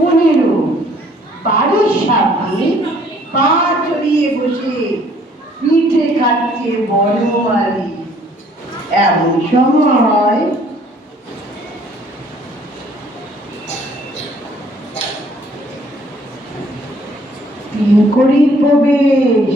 15 বাড়ির সামনে পা চড়িয়ে বসে পিঠে খাচ্ছে বনমালী। এমন সময় তিনকড়ির প্রবেশ।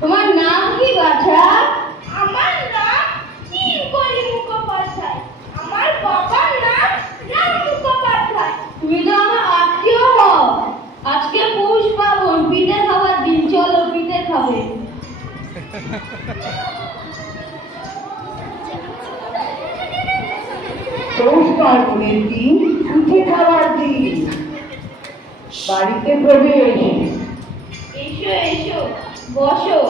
তোমার নাম কি বাছা? আমার নাম তিনকড়ি মুখোপাধ্যায়। আমার বাবার নাম রাম মুখোপাধ্যায়। তুমি তো আমার আত্মীয় হও। আজকে পৌষ পার্বণ, পিঠে খাবার দিন, চলো পিঠে খাবে। পৌষ পার্বণের দিন, পিঠে খাওয়ার দিন। বাড়িতে প্রবেশ। এসো এসো, বসো।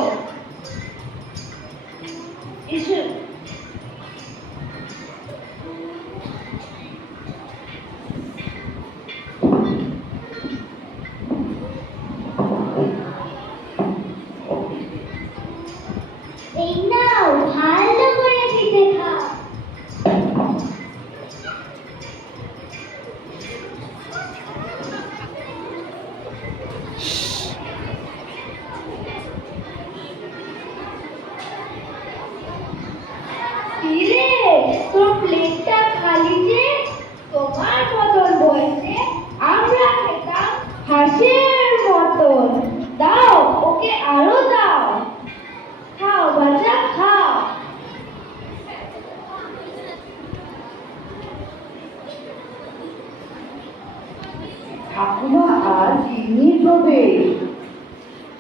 এসো। এই নাও, ভালো করে পিঠে খাও। তোর প্লেটটা খালি যে? তোমার মতন বয়সে আমরা খেতাম হাঁসের মতন। দাও, ওকে আরো দাও। খাও বাচ্চা, খাও। ঠাকুমা আজ চিনির প্রবেশ।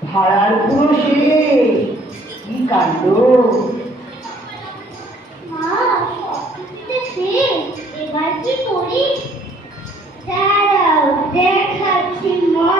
ভাড়ার পুরো শেষ। কি কাণ্ড! এবার কি করি? দাঁড়াও, দেখাচ্ছি মা।